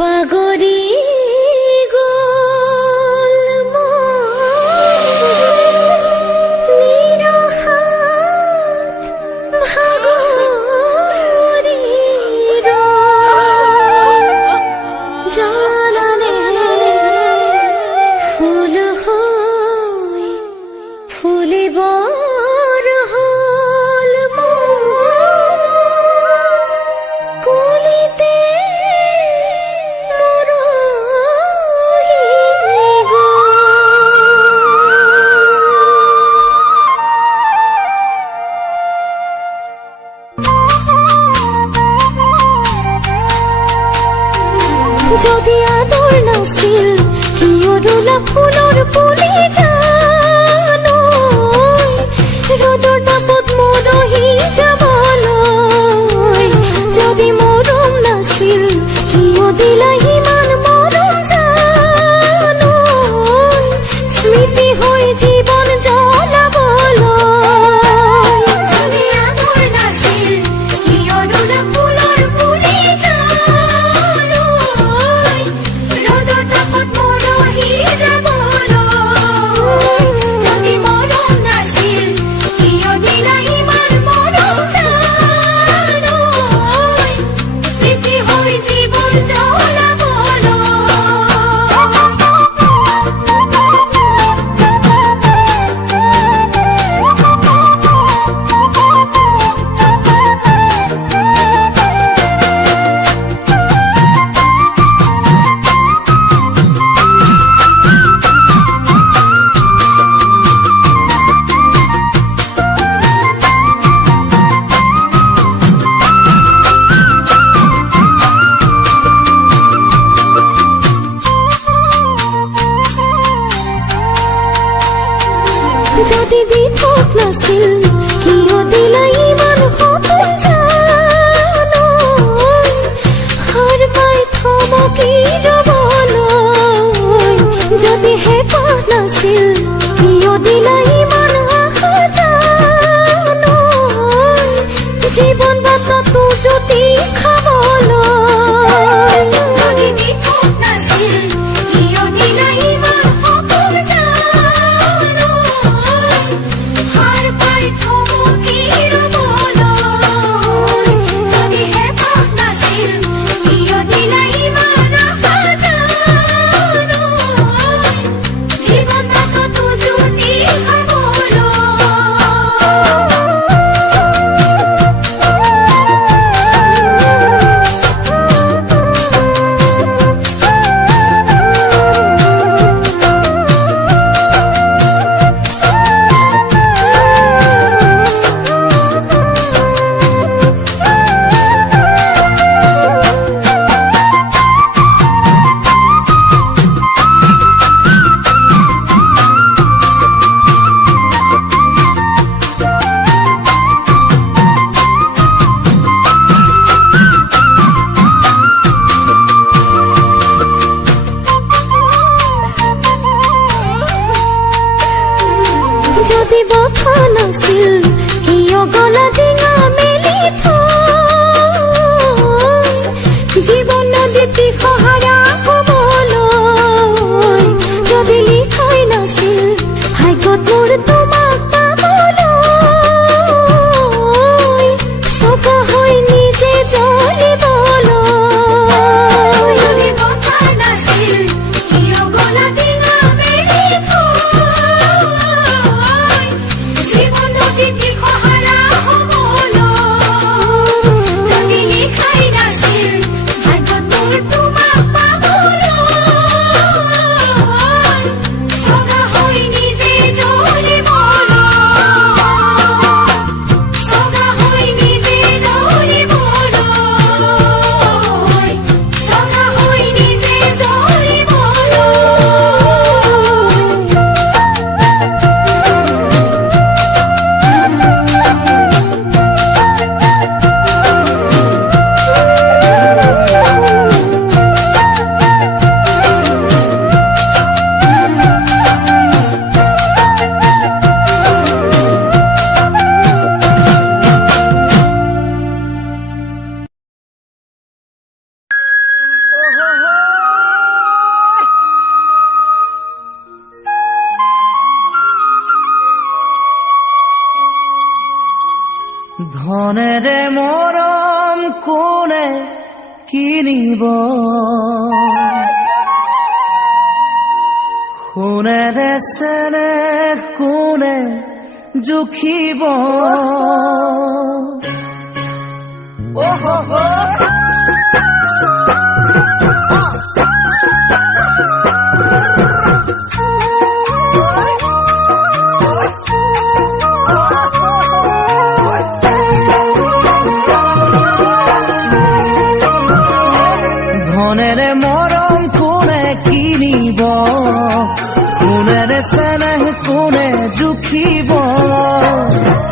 বাগৰি গ'ল নিৰহাত ভাগৰি জানানে ফুল হৈ ফুলিব যদি আদৰ নাছিল কিয় ৰুলা ফুলৰ পুলি জানো ৰ'দৰ তাপত মৰহি যাবলৈ যদি মৰম নাছিল কিয় দিলা ইমান মৰম জানো স্মৃতি হৈ জীৱন জ্বলাবলৈ যদি আদৰ নাছিল কিয় ৰুলা ফুলৰ পুলি জানো যদি দি থক নাছিল কিয় দিলা ইমান সপোন জানো হাৰ পাই থমকি ৰ'বলৈ যদি হেঁপাহ নাছিল কিয় দিলা ইমান আশা জানো জীৱন বাটতো জ্যোতি খাবলৈ যদি দি থক নাছিল কিয় দিলা ইমান সপোন জানো যদি বখা নাছিল কিয় গলা ডিঙা মেলি থৈ জীৱন নদীত সহাৰা হ'বলৈ যদি লিখাই নাছিল ভাগ্যত মোৰ তোমাক পাবলৈ চকা হৈ নিজে জ্বলিবলৈ যদি বখা নাছিল কিয় গলা ডিঙা মেলি থৈ ধনেৰে মৰম কোনে কিনিব সোণেৰে চেনেহ কোনে জুখিব ধনেৰে মৰম কোনে কিনিব সোণেৰে চেনেহ কোনে জুখিব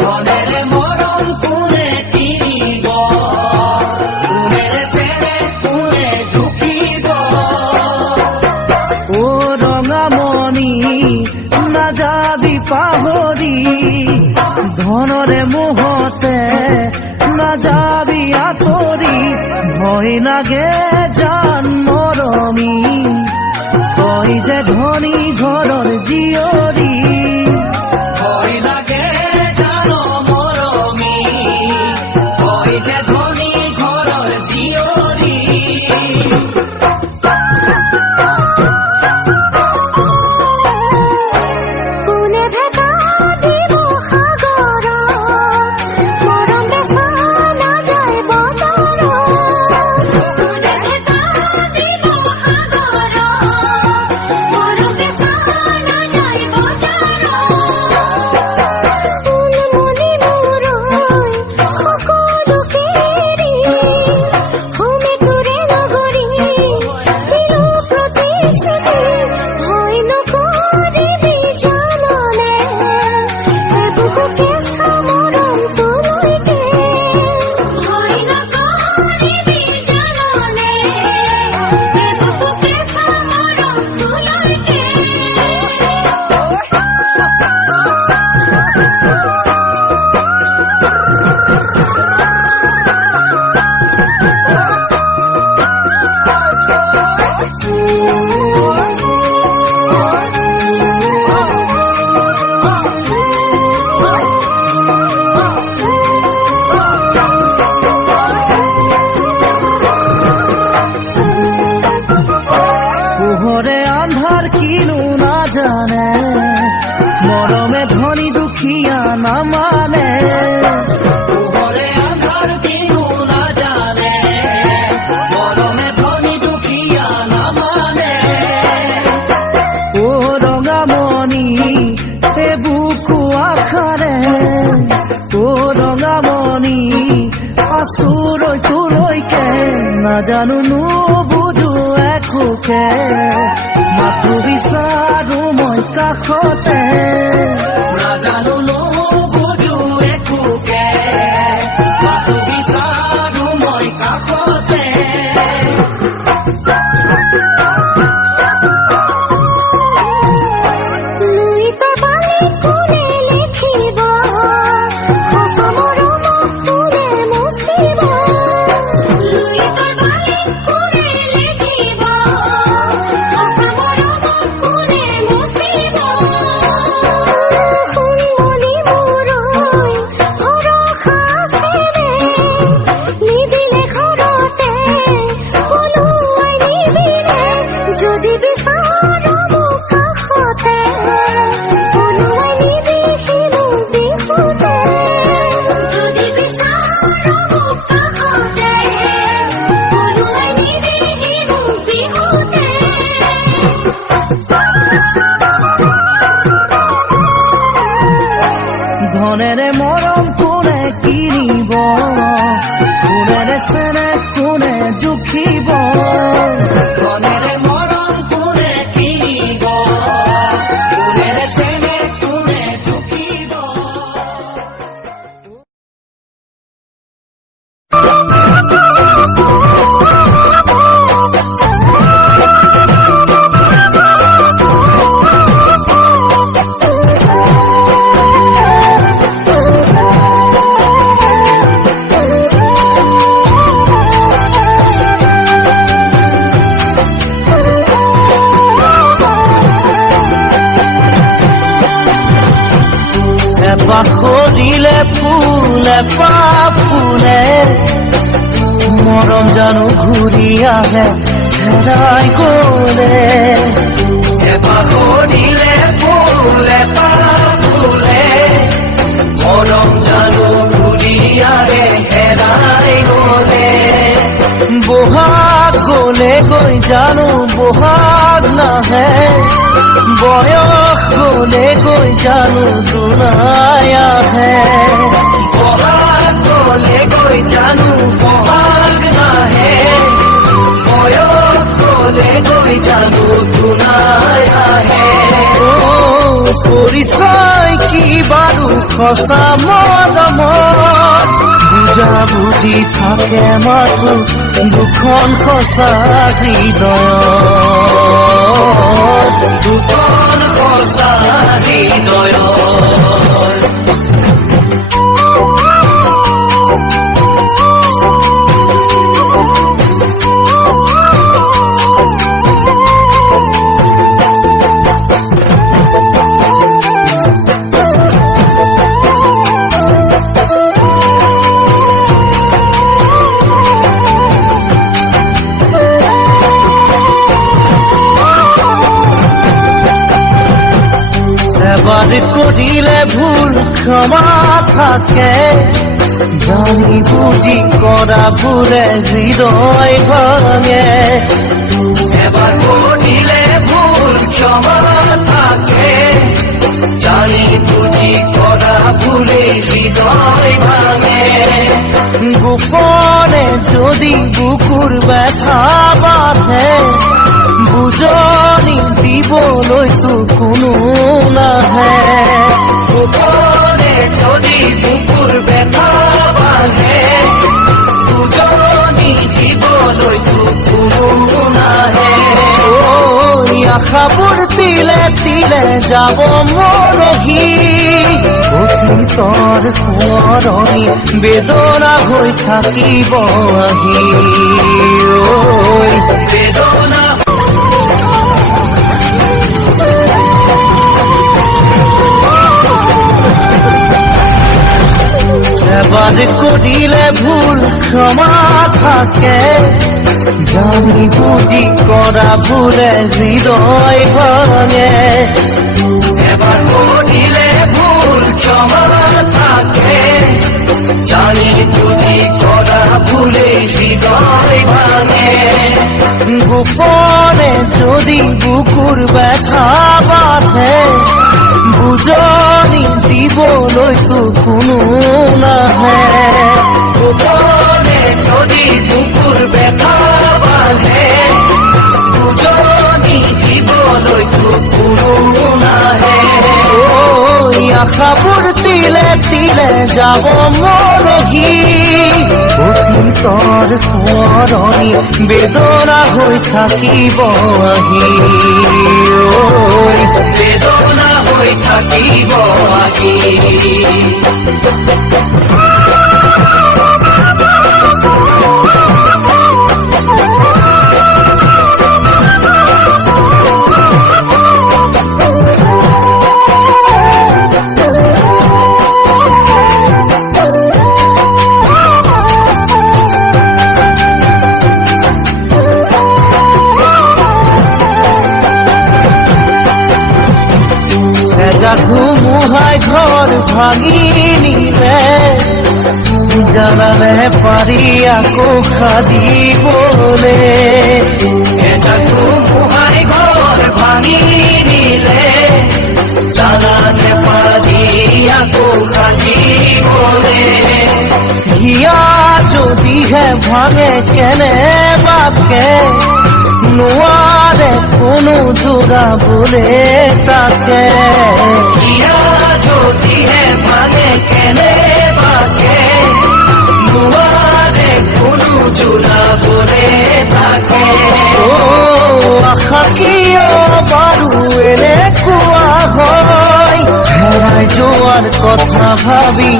ধনেৰে মৰম কোনে কিনিব সোণেৰে চেনেহ কোনে জুখিব ও ৰঙামণি নাযাবি পাহৰি ধনৰে মোহতে নাযাবি আঁতৰি ভয় লাগে জান মৰমী তই যে ধনী ঘৰৰ জীয়ৰী ভয় লাগে জান মৰমী তই যে ধনী ঘৰৰ জীয়ৰী পোহৰে আন্ধাৰ কিনো নাজানে মৰমে ধনী দুখীয়া নামানে পোহৰে আন্ধাৰ কিনো নাজানে মৰমে ধনী দুখীয়া নামানে ও ৰঙামণি এ বুকু আখাৰে ও ৰঙামণি আচুৰৈ তোলৈকে নাজানো নুবুজো একোকে মাথো বিচাৰো মই কাষতে নাজানো নুবুজো একোকে মাথো বিচাৰো মই কাষতে Oh পাখৰিলে ফুলে ফুলে মৰম জানো ঘূৰি আহে হেৰাই গলে পাখৰিলে ফুলে ফুলে মৰম জানো ঘূৰি আহে হেৰাই গলে বহাগ গলে গৈ জানো বহাগ নাহে বয়স গলে গৈ জানো দুনাই আহে বহাগ গলে গৈ জানো বহাগ নাহে বয়স গলে গৈ জানো দুনাই আহে পৰিচয় কি বাৰু সঁচা মৰমত বুজা বুজি থাকে মাথো দুখন সঁচা হৃদয়ত দুখন সঁচা হৃদয়ত এবাৰ কৰিলে ভুল ক্ষমা থাকে জানি বুজি কৰা ভুলে হৃদয় ভাঙে এবাৰ কৰিলে ভুল ক্ষমা থাকে জানি বুজি কৰা ভুলে হৃদয় ভাঙে গোপনে যদি বুকুৰ ব্যথা বাঁধে বুজনি দিবলৈতো কোনো নাহে গোপনে যদি বুকুৰ ব্যথা বাঁধে বুজনি দিবলৈতো কোনো নাহে আশাবোৰ তিলে তিলে যাব মৰহি অতীতৰ সোঁৱৰণি বেদনা হৈ থাকিব আহি বেদনা এবাৰ কৰিলে ভুল ক্ষমা থাকে জানি বুজি কৰা ভুলে হৃদয় ভাঙে এবাৰ কৰিলে ভুল ক্ষমা থাকে জানি বুজি কৰা ভুলে হৃদয় ভাঙে গোপনে যদি বুকুৰ ব্যথা বাঁধে বুজনি দিবলৈতো কোনো নাহে গোপনে যদি বুকুৰ ব্যথা বাঁধে বুজনি দিবলৈতো কোনো নাহে আশাবোৰ তিলে তিলে যাব মৰহি অতীতৰ সোঁৱৰণি বেদনা হৈ থাকিব আহি বেদনা হৈ থাকিব আহি ধুমুহাই ঘৰ ভাঙি নিলে জানালে পাৰি আকৌ সাজিবলে ধুমুহাই ঘৰ ভাঙি নিলে জানালে পাৰি আকৌ সাজিবলে হিয়া যদিহে ভাঙে কেনেবাকে নোৱাৰে কোনো যোগাবলে তাকে হিয়া যদিহে ভাঙে কেনেবাকে নোৱাৰে কোনো যোগাবলে তাকে আশা কিয় বাৰু এনেকুৱা হয় হেৰাই যোৱাৰ কথা ভাবি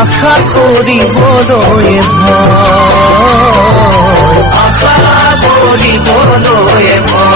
আশা কৰিবলৈ ভয় আশা কৰিবলৈ ভয়